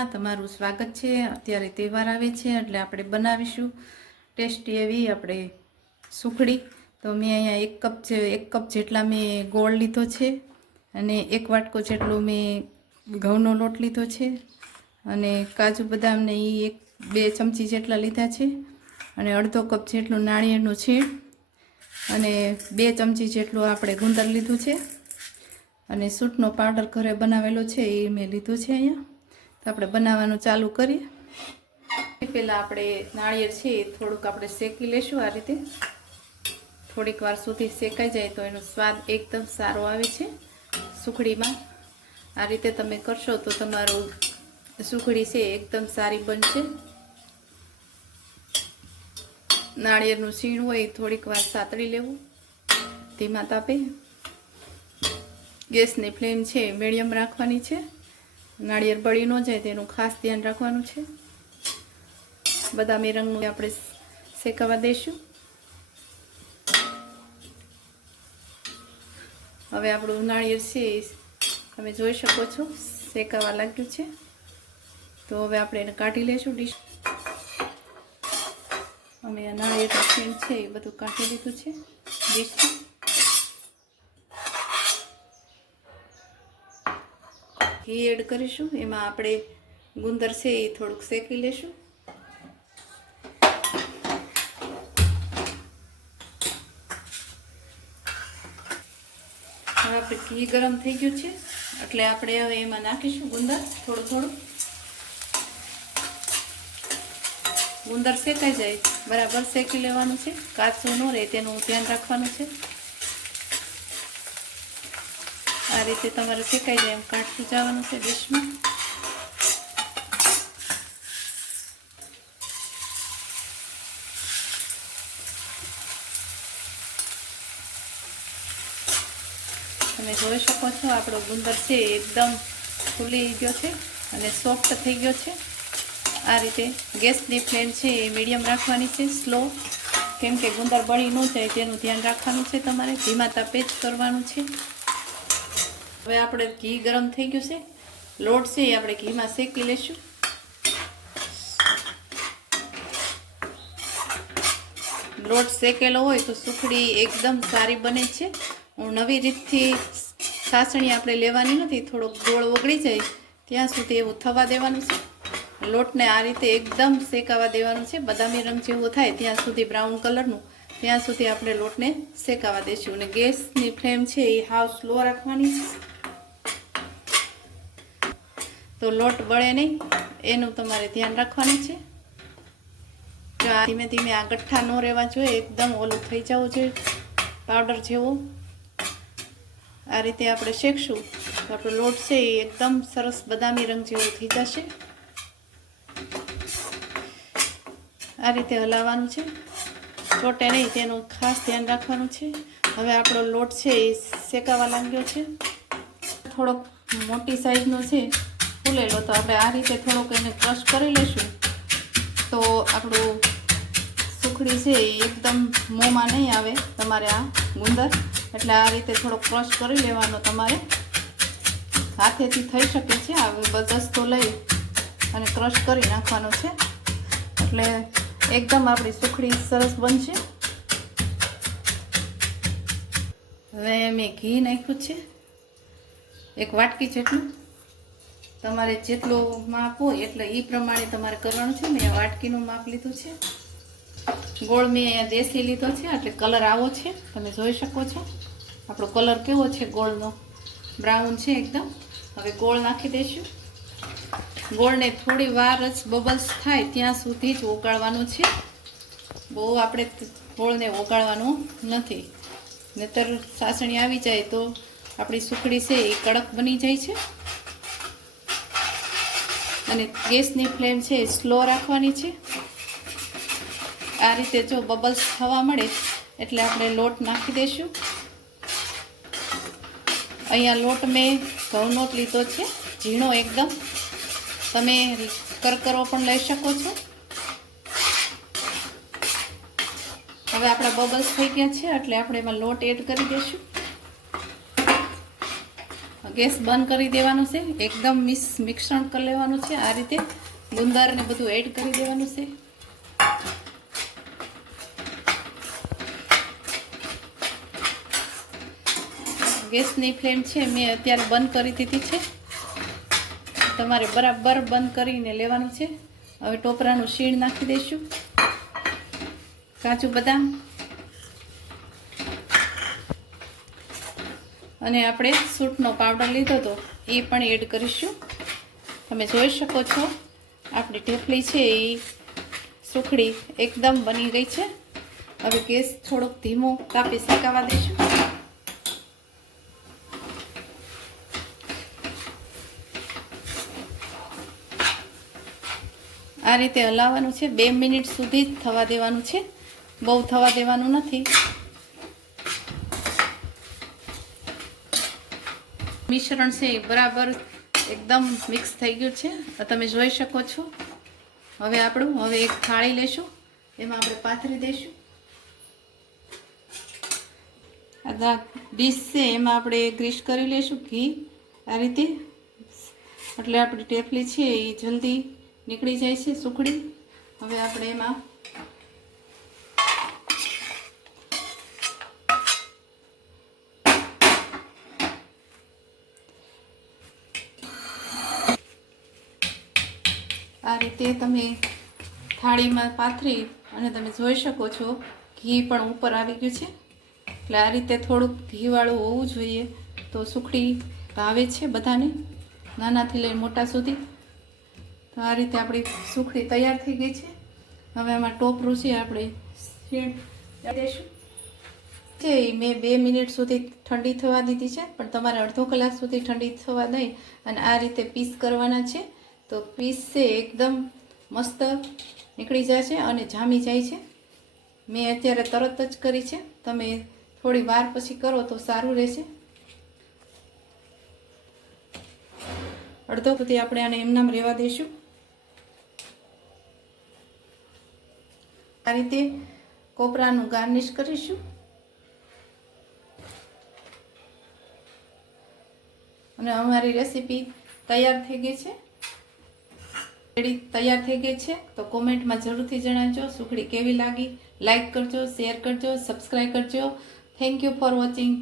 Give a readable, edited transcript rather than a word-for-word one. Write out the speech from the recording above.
કિચનમાં તમારું સ્વાગત છે। અત્યારે તહેવાર આવે છે એટલે આપણે બનાવીશું ટેસ્ટી એવી આપણે સુખડી। તો મેં અહીંયા એક કપ જેટલા મેં ગોળ લીધો છે અને 1 વાટકો જેટલો મેં ઘઉંનો લોટ લીધો છે અને કાજુ બદામને એ 2 ચમચી જેટલા લીધા છે અને અડધો કપ જેટલું નાળિયેરનું છીણ અને 2 ચમચી જેટલું આપણે ગુંદર લીધું છે અને સૂંઠનો પાવડર ઘરે બનાવેલો છે એ મેં લીધું છે અહીંયા। તો આપણે બનાવવાનું ચાલુ કરીએ। પહેલાં આપણે નાળિયેર છે એ થોડુંક આપણે શેકી લેશું। આ રીતે થોડીક વાર સુધી શેકાઈ જાય તો એનો સ્વાદ એકદમ સારો આવે છે સુખડીમાં। આ રીતે તમે કરશો તો તમારું સુખડી છે એકદમ સારી બનશે। નાળિયેરનું છીણ હોય થોડીક વાર સાતળી લેવું ધીમા તાપે। ગેસની ફ્લેમ છે મીડિયમ રાખવાની છે। નાળિયેર બળી ન જાય તેનું ખાસ ધ્યાન રાખવાનું છે। બદામી રંગનું આપણે શેકાવા દઈશું। હવે આપણું નાળિયેર છે તમે જોઈ શકો છો શેકાવા લાગ્યું છે। તો હવે આપણે એને કાઢી લઈશું ડીશ। અમે આ નાળિયેરનું છીણ છે એ બધું કાઢી લીધું છે ડીશમાં। ઘી એડ કરીશું। એમાં આપણે ગુંદર છે એ થોડુંક શેકી લેશું। હવે આપણે ઘી ગરમ થઈ ગયું છે એટલે આપણે હવે એમાં નાખીશું ગુંદર થોડું। ગુંદર શેકાઈ જાય બરાબર શેકી લેવાનું છે, કાચું ન રહે તેનું ધ્યાન રાખવાનું છે। આ રીતે તમારે શેકાઈ જાય એમ કાઢતું જવાનું છે ડીશમાં। તમે જોઈ શકો છો આપણો ગુંદર છે એકદમ ફૂલી ગયો છે અને સોફ્ટ થઈ ગયો છે। આ રીતે ગેસની ફ્લેમ છે એ મીડિયમ રાખવાની છે, સ્લો, કેમ કે ગુંદર બળી ન જાય તેનું ધ્યાન રાખવાનું છે તમારે। ધીમા તાપે જ કરવાનું છે। હવે આપણે ઘી ગરમ થઈ ગયું છે, લોટ છે એ આપણે ઘીમાં શેકી લેશું। લોટ શેકેલો હોય તો સુખડી એકદમ સારી બને છે। હું નવી રીતથી સાસણી આપણે લેવાની નથી, થોડોક ગોળ ઓગળી જાય ત્યાં સુધી એવું થવા દેવાનું છે। લોટને આ રીતે એકદમ શેકાવા દેવાનું છે, બદામી રંગ જેવો થાય ત્યાં સુધી, બ્રાઉન કલરનું ત્યાં સુધી આપણે લોટને શેકાવા દઈશું। અને ગેસની ફ્લેમ છે એ હાવ સ્લો રાખવાની છે, તો લોટ બળે નહીં એનું તમારે ધ્યાન રાખવાનું છે। ધીમે ધીમે આ ગઠ્ઠા ન રહેવા જોઈએ, એકદમ ઓલું થઈ જવું જોઈએ પાવડર જેવો। આ રીતે આપણે શેકશું તો આપણો લોટ છે એ એકદમ સરસ બદામી રંગ જેવો થઈ જશે। આ રીતે હલાવવાનું છે, ચોટે નહીં તેનું ખાસ ધ્યાન રાખવાનું છે। હવે આપણો લોટ છે એ શેકાવા લાગ્યો છે, થોડોક મોટી સાઈઝનો છે ફૂલેલો, તો આપણે આ રીતે થોડોક એને ક્રશ કરી લઈશું તો આપણું સુખડી છે એ એકદમ મોંમાં નહીં આવે તમારે આ ગુંદર, એટલે આ રીતે થોડોક ક્રશ કરી લેવાનો તમારે। હાથેથી થઈ શકે છે, હવે બદસ્તો લઈ અને ક્રશ કરી નાખવાનો છે એટલે એકદમ આપણી સુખડી સરસ બનશે। હવે મેં ઘી નાખ્યું છે 1 વાટકી જેટલું, તમારે જેટલું માપ હોય એટલે એ પ્રમાણે તમારે કરવાનું છે। મેં વાટકીનું માપ લીધું છે। ગોળ મેં અહીંયા દેશી લીધો છે એટલે કલર આવો છે, તમે જોઈ શકો છો આપણો કલર કેવો છે ગોળનો, બ્રાઉન છે એકદમ। હવે ગોળ નાખી દઈશું। ગોળને થોડી વાર જ બબલ્સ થાય ત્યાં સુધી જ ઓગાળવાનું છે, બહુ આપણે ગોળને ઓગાળવાનું નથી, નહીતર સાસણી આવી જાય તો આપણી સુખડી છે એ કડક બની જાય છે। અને ગેસની ફ્લેમ છે એ સ્લો રાખવાની છે। આ રીતે જો બબલ્સ થવા મળે એટલે આપણે લોટ નાખી દઈશું। અહીંયા લોટ મેં ઘઉંનો જ લીધો છે, ઝીણો એકદમ, તમે કરકરો પણ લઈ શકો છો। હવે આપણા બબલ્સ થઈ ગયા છે એટલે આપણે એમાં લોટ એડ કરી દઈશું। ગેસ બંધ કરી દેવાનું છે. એકદમ મિશ્રણ કરી લેવાનું છે. આ રીતે ગુંદર ને બધું એડ કરી દેવાનું છે. ગેસની ફ્લેમ છે મેં અત્યારે બંધ કરી દીધી છે. તમારે બરાબર બંધ કરીને લેવાનું છે. હવે ટોપરાનું શીણ નાખી દઈશું, કાજુ બદામ, અને આપણે સૂંઠનો પાવડર લીધો હતો એ પણ એડ કરીશું. તમે જોઈ શકો છો આપણી ઢેફલી છે એ સુખડી એકદમ બની ગઈ છે. હવે ગેસ થોડોક ધીમો તાપે શેકાવા દઈશું. આ રીતે હલાવવાનું છે. 2 મિનિટ સુધી જ થવા દેવાનું છે, બહુ થવા દેવાનું નથી. મિશ્રણ છે એ બરાબર એકદમ મિક્સ થઈ ગયું છે, તમે જોઈ શકો છો. હવે એક થાળી લેશું, એમાં આપણે પાથરી દઈશું. આ ડીશ છે એમાં આપણે ગ્રીસ કરી લઈશું ઘી આ રીતે, એટલે આપણી ઢેફલી છે એ જલ્દી નીકળી જાય છે સુખડી. હવે આપણે એમાં આ રીતે તમે થાળીમાં પાથરી અને તમે જોઈ શકો છો ઘી પણ ઉપર આવી ગયું છે. એટલે આ રીતે થોડુંક ઘીવાળું હોવું જોઈએ તો સુખડી ભાવે છે બધાને, નાનાથી લઈને મોટા સુધી. તો આ રીતે આપણી સુખડી તૈયાર થઈ ગઈ છે. હવે આમાં ટોપરું છે આપણે શીણ દઈશું. છે મેં 2 મિનિટ સુધી ઠંડી થવા દીધી છે, પણ તમારે અડધો કલાક સુધી ઠંડી થવા દઈ અને આ રીતે પીસ કરવાના છે. તો પીસ છે એકદમ મસ્ત નીકળી જાય છે અને જામી જાય છે. મેં અત્યારે તરત જ કરી છે, તમે થોડી વાર પછી કરો તો સારું રહેશે. અડધો સુધી આપણે આને એમનામ રહેવા દઈશું. આ રીતે કોપરાનું ગાર્નિશ કરીશું. અને અમારી રેસીપી તૈયાર થઈ ગઈ છે, તૈયાર થઈ ગઈ છે. તો કોમેન્ટમાં જરૂરથી જણાવજો સુખડી કેવી લાગી. લાઈક કરજો, શેર કરજો, સબસ્ક્રાઈબ કરજો. Thank you for watching.